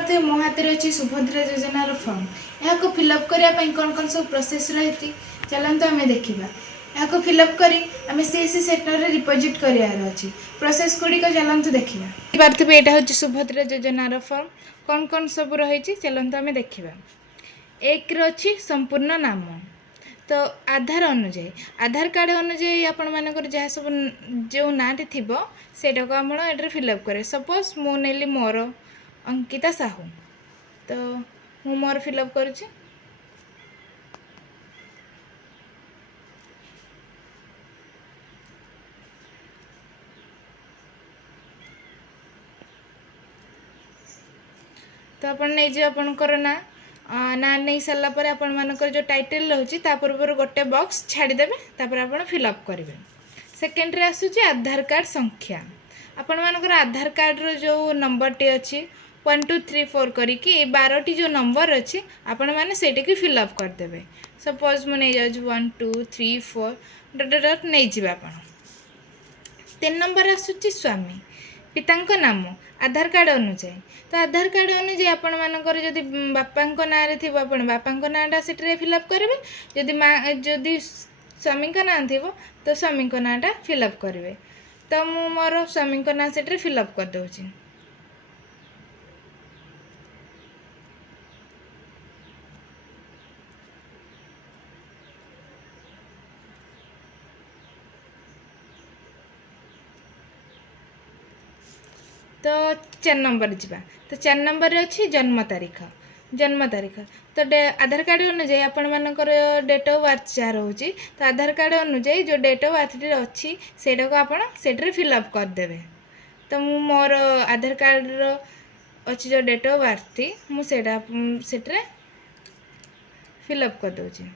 देखिपे मो हाथ में अच्छी सुभद्रा योजनार फर्म यहाँ फिलअप करने कौन कौन सब प्रोसेस रही चलते आम देखा यहाँ फिलअप करी सीएससी सेक्टर में डिपोजिट करार अच्छी प्रोसेस गुड़िक चलते देखा पार्थिव यहाँ हूँ सुभद्रा योजनार फर्म कौन कौन सब रही चलते आम देखा एक रही संपूर्ण नाम तो आधार अनुजाई आधार कार्ड अनुजाई आपण मानकर जहाँ सब जो नाटी थी सेटा को आप ये फिलअप करें सपोज मु नेली मोर अंकिता साहू तो मु मोर फिलअप करुँच तो आप नहीं आपणकर ना ना नहीं सारा पर आपण मानकर जो टाइटल रही पूर्व गोटे बॉक्स छाड़देवे तापर आप फिलअप करेंगे सेकेंड रे आसूची आधार कार्ड संख्या आपण मानकर आधार कार्ड रो जो नंबर टी अच्छी 1 2 3 4 करिकी 12 टी जो नंबर अच्छी आपण माने सेटी की फिलअप करदेवे सपोज मु नहीं जाऊँ 1 2 3 4 डट डट नहीं जीवा आपण 3 नंबर आसूची स्वामी पितांको नाम आधार कार्ड अनुजाई तो आधार कार्ड अनुजाई आपण मानकर जदि बापांको नाँ रे थिबो आपण बापांको नाँटा सेटरे फिलअप करेंगे जदि माँ जदि स्वामी का नाँ थी तो स्वामी को नाँटा फिलअप करेंगे तो मु मोर स्वामी को नाँ सेटरे फिलअप कर दूची तो 4 नंबर जीवा तो 4 नंबर अच्छी जन्म तारीख तो आधार कार्ड अनुजाई आपण मानकर डेट ऑफ बर्थ जहाँ रोचे तो आधार कार्ड अनुजाई जो डेट ऑफ बर्थ अच्छी सेटा को आपण सेटरे फिलअप करदेवे तो मु मोर आधार कार्ड अच्छी जो डेट ऑफ बर्थ थी मुझे सेटरे फिलअप कर दूची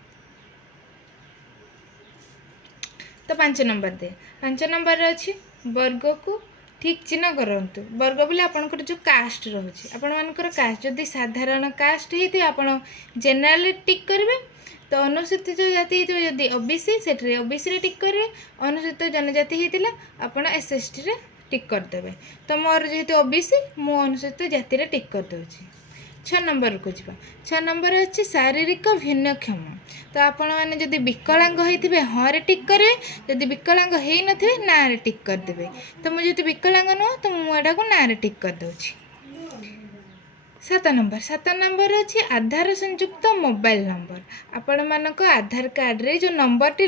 तो 5 नंबर दे 5 नंबर अच्छी वर्ग को ठीक चिन्ह करंतु वर्ग बोले आपनकर जो कास्ट रोचे आपण मानकर कास्ट जदि साधारण कास्ट होती आपण जनरल टिक करेंगे तो अनुसूचित जाति जदि ओबीसी से ओबीसी टिक करेंगे अनुसूचित जनजाति होता आपण एसएसटी रे टिक करदेवे तो मोर जेहेतु ओबीसी मु अनुसूचित जाति रे टिक कर दूची 6 नंबर को जीवा 6 नंबर अच्छी शारीरिक भिन्नक्षम तो आपण मैंने जदि विकलांग होते हाँ रे टिक करेंगे जदि विकलांग हो नथिबे ना रे टिक करदेवे तो मुझे विकलांग नुह तो मुझे को ना रे टिक कर दूची 7 नंबर अच्छी आधार संयुक्त मोबाइल नंबर आपण मानक आधार कार्ड रे जो नंबर टी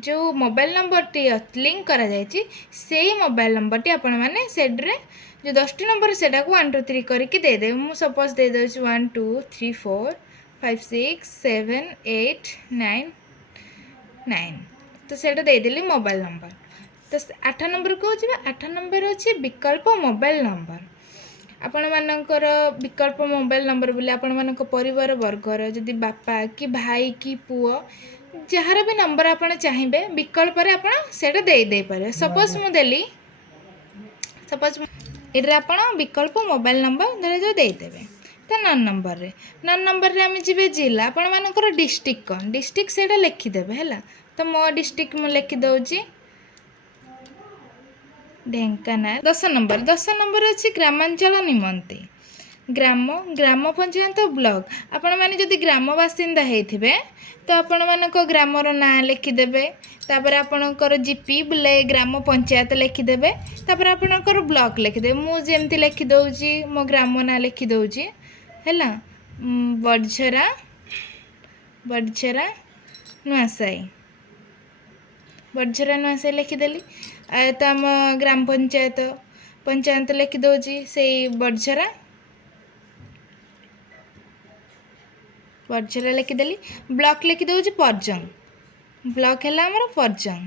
जो मोबाइल नंबर टी लिंक करा जायछि से मोबाइल नंबर टी आपण माने सेड्रे जो 10टी नंबर सेटा को 1 2 3 करके दे दे मु सपोज दे दे 1 2 3 4 5 6 7 8 9 9 तो सेटा दे देली मोबाइल नंबर तो 8 नंबर को जी 8 नंबर अच्छी विकल्प मोबाइल नंबर आपण मानकर विकल्प मोबाइल नंबर बोले आपण मानक परिवार वर्गर जदि बापा कि भाई कि पुओ जार भी नंबर आपण चाहिए विकल्प रे आपण सेटा दे पारे सपोज मु देली सपोज इधर आप विकल्प मोबाइल नंबर धरे जो देदेवे तो 9 नंबर रे आम जी जिला आपण मानकर डिस्ट्रिक्ट से लिखिदेवे है तो मो डिस्ट्रिक्ट मु लिखि दउची ढेंकानाल 10 नंबर अच्छी ग्रामांचल निमंते ग्राम पंचायत ब्लॉक आपण माने जदि ग्राम बासिंदा होइथिबे तो आपण मानक ग्रामर नाँ लिखिदेवे तापर आपणकर जीपी बोले ग्राम पंचायत लिखिदेवे तापर आपणकर ब्लॉक लिखिदेवे मु जेमती लिखि दउची मो ग्राम नाँ लिखि दउची हैला बड़झरा नुआसाई लिखिदेली तो आम ग्राम पंचायत लिखि दउची से बड़झरा लिखिदेली ब्लॉक लिखि दउची परजंग ब्लॉक है आमर परजंग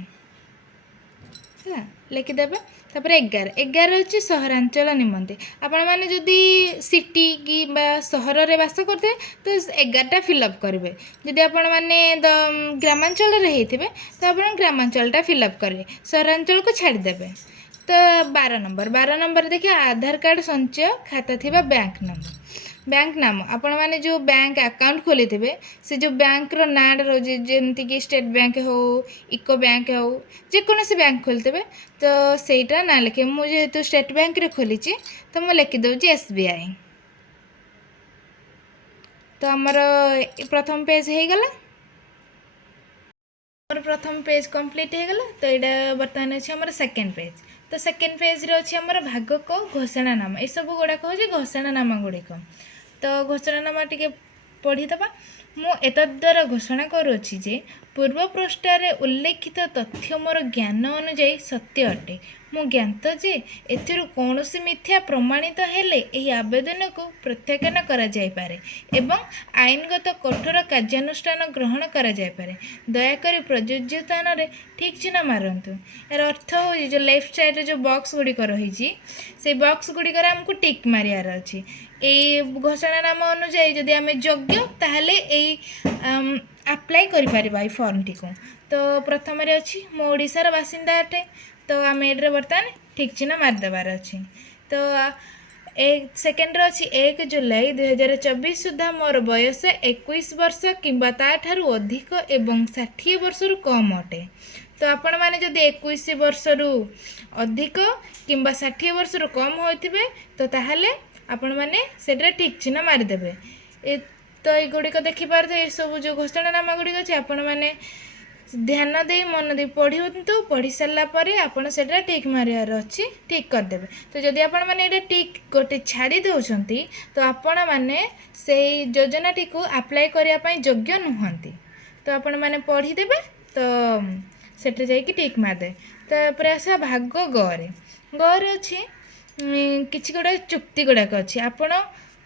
है लिखिदेवे तापर 11 अच्छी सहरांचल निमंते आपण मैंने जदि सिटी कि सहर रे बास करते तो 11टा फिलअप करेंगे जदि आपण मैंने ग्रामांचल रे होइथिबे तो आपण ग्रामांचलटा फिलअप करेंगे सहरांचल को छाड़देवे तो 12 नंबर देखिए आधार कार्ड संचय खाता थिबा बैंक नाम आपण मैंने जो बैंक अकाउंट खोली थे से जो बैंक रो नाम रोजे जमती कि स्टेट बैंक हो इको बैंक हो जेकोसी बैंक खोलते तो सेटा ना लिखे मुझे तो स्टेट बैंक रे खोली तो मुझे लिखि दउची SBI तो आमर प्रथम पेज हो गला प्रथम पेज कंप्लीट हो गला। तो यहाँ बर्तमान अच्छे आम सेकेंड पेज। तो सेकेंड पेज रे अच्छे आमर भागक घोषणा नाम ये सब गुड़ाक हूँ घोषणा नाम गुड़िक। तो घोषणा नाम टी पढ़ीदबा। मु एतद्वारा घोषणा करुच्ची जे पूर्व पृष्ठारे उल्लेखित तथ्य मोर ज्ञान अनुजाई सत्य अटे। मु ज्ञात जे एथिरु कौनसी मिथ्या प्रमाणित हेले एही आवेदन को प्रत्याख्यान करा जाय पारे एवं आईनगत कठोर कार्यानुष्ठान ग्रहण करा जाय पारे। दयाकरी प्रयोज्य स्थान रे ठीक चिन्ह मारंतु। यार अर्थ हो जो लेफ्ट साइड जो बॉक्स गुड़िक रही से बॉक्स गुड़िक आमको टिक मारियार अच्छी। ये घोषणा नाम अनुजाई जदि आम योग्य ताहले अप्लाई करें फॉर्म टी को। तो प्रथम अच्छी मो ओडिशार बासिंदा अटे। तो आम ये बर्तमान ठीक चिन्ह मारिदेवार अच्छी। तो एक सेकेंड अच्छी 1 जुलाई 2024 सुधा मोर बयस 21 वर्ष किंबा ताठारु अधिक एवं 60 वर्षरु कम अटे। तो आपण माने जदि 21 वर्षरु अधिक किंबा 60 वर्षरु कम होइथिबे तो ताहले आपण माने सेटा ठीक चिन्ह मारिदेबे। तो ये गुड़िक देखिपारे ये सब जो घोषणा नाम गुड़िक अच्छे आपण मैंने ध्यान दे मन दे पढ़ु पढ़ी सारा पर आपड़ से टिक मारियार अच्छी टिक करदे। तो जदि आपण मैंने टिक गोटे छाड़ी दौरान तो आपण मैंने से योजनाटी को अप्लाई करने योग्य नुहति। तो आपण मैंने पढ़ीदेवे तो सेठ जाकि टिक मारदे। तो आस भाग गरे गरे अच्छी किसी गुड़ा चुक्ति गुड़ाक अच्छी आपण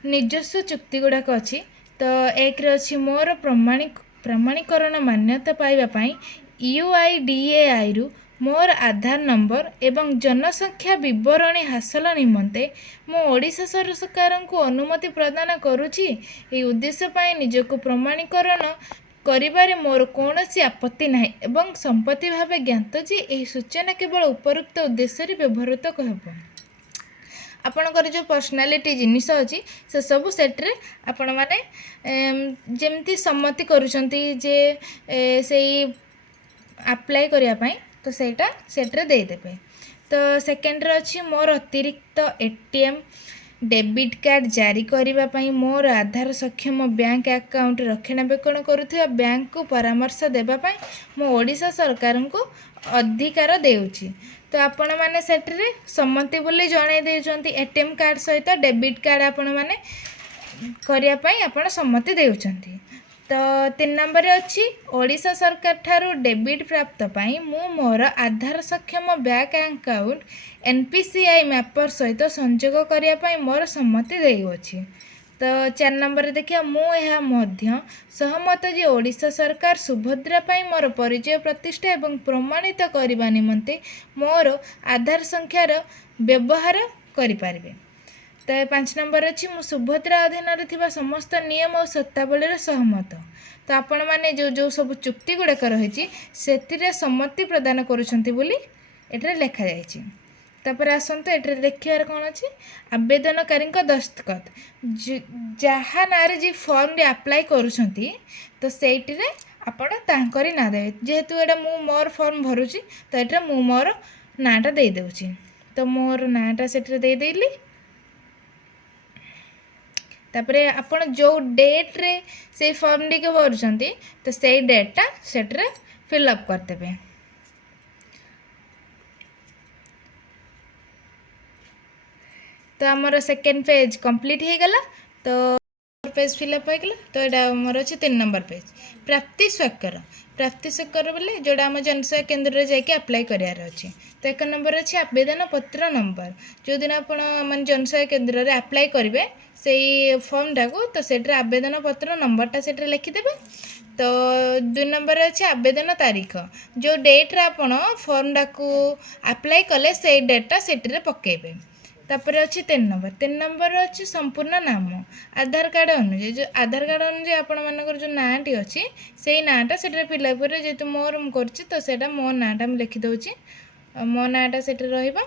निजस्व चुक्ति गुड़ाक अच्छी। तो एक अच्छी मोर प्रमाणीकरण मान्यता पाइबापी UIDAI रु मोर आधार नंबर एवं जनसंख्या विवरणी हासिल निमंते मो ओडिशा सरकार को अनुमति प्रदान करुछि। ए उद्देश्य पाई निजको प्रमाणीकरण करिबारे मोर कौनसी आपत्ति नाही एवं संपत्ति भावे ज्ञात जे एही सूचना केवल उपरोक्त उद्देश्य रे व्यवहृत कहब। आपणकर जो पर्सनालीटी जिनिस अच्छी से सब सेट्रे आपण माने जेमती सम्मति करुछंती जे से अप्लाई करिया पई तो सेटा सेट्रे दे देबे। तो सेकेंड रे अच्छी मोर अतिरिक्त ATM डेबिट कार्ड जारी करने पई मोर आधार सक्षम बैंक अकाउंट रक्षणाबेक्षण करुथिबा बैंक को परामर्श देबा पई मो ओडिशा सरकार को अधिकार देउछि। तो आपण माने सेट्रे सम्मति बोली जणे देउछंती ATM कार्ड सहित डेबिट कार्ड आपण माने करिया पई आपण सम्मति देउछंती। तो 3 नंबर अच्छी ओडिशा सरकार ठारू डेबिट प्राप्त पाई मु मोर आधार सक्षम बैंक अकाउंट NPCI मैपर सहित संयोग करिया पई मोर सम्मति देउछि। तो 4 नंबर देखिए मुझे सहमत जे ओडिशा सरकार सुभद्रा पाई मोर परिचय प्रतिष्ठा एवं प्रमाणित करने निमंते मोर आधार संख्यार व्यवहार करें। तो 5 नंबर अच्छी मु सुभद्रा अधीन थिबा समस्त नियम और शर्तावली सहमत। तो आपण माने जो जो सब चुक्ति गुड़ाक रही से सम्मति प्रदान करुछंती बोली एटा लिखा जाइछि। तापर आसतु ये लिखार कौन अच्छी आवेदनकारी दस्तखत जहाँ ना जी फॉर्म रे अप्लाई करुछंती तो सेठी आपण तांकरी ना देवे। जेहेतु एटा मु मोर फॉर्म भरुची तो एटा मु मोर नाटा दे देउची। तो मोर नाटा सेठी दे देली। तापरे आपण जो डेट रे से फॉर्म टी के भरुछंती तो से डेटा सेठी फिलअप कर देबे। तो आमर सेकेंड पेज कंप्लीट हो गला। तो पेज फिलअप हो गला। तो यहाँ आमर अच्छे 3 नंबर पेज प्राप्ति स्वाक्षर बोले जोड़ा आम जनसेवा केन्द्र में जाकि अप्लाई करार अच्छे। तो 1 नंबर अच्छे आवेदन पत्र नंबर जो दिन आप जनसेवा केन्द्र में अप्लाई करेंगे से फॉर्मटा को तो सेटा आवेदन पत्र नंबरटा से लिखिदेवे। तो 2 नंबर अच्छे आवेदन तारीख जो डेट्रे आपण फॉर्मटा को अप्लाई कले से डेटा से पकेबे। तापर अच्छी 3 नंबर अच्छी संपूर्ण नाम आधार कार्ड अनुसार जो आधार कार्ड अनुसार आपण मानकर जो नाटी अच्छी से नाटा से फिलअप कर जेहेतु मोर मुझे तो सेटा मो नाटा मुझे लिखिदे मो नाटा से रहा।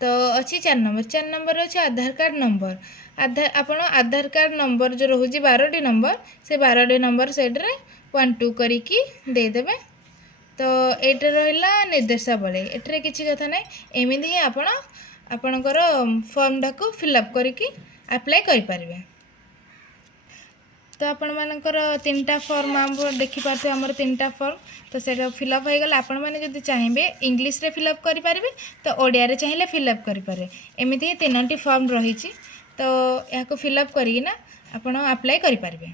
तो अच्छी 4 नंबर अच्छे आधार कार्ड नंबर आपण आधार कार्ड नंबर जो रोज 12टी नंबर से 12टी नंबर से 1 2 करके देदेवे। तो ये रहा निर्देशावली एटे किसी कथा ना एमती ही आपणकर फॉर्मटा को फिलअप करके अप्लाई करें। तो आपण मानकर 3टा फॉर्म आप देखिपारे आमर 3टा फॉर्म तो से फिलअप हो गला आपण मैंने जब चाहिए इंग्लीश रे फिलअप करेंगे तो ओडिया रे चाहिए फिलअप करेंगे एमती 3टी फॉर्म रही तो यहाँ फिलअप करना आप अप्लाई करें।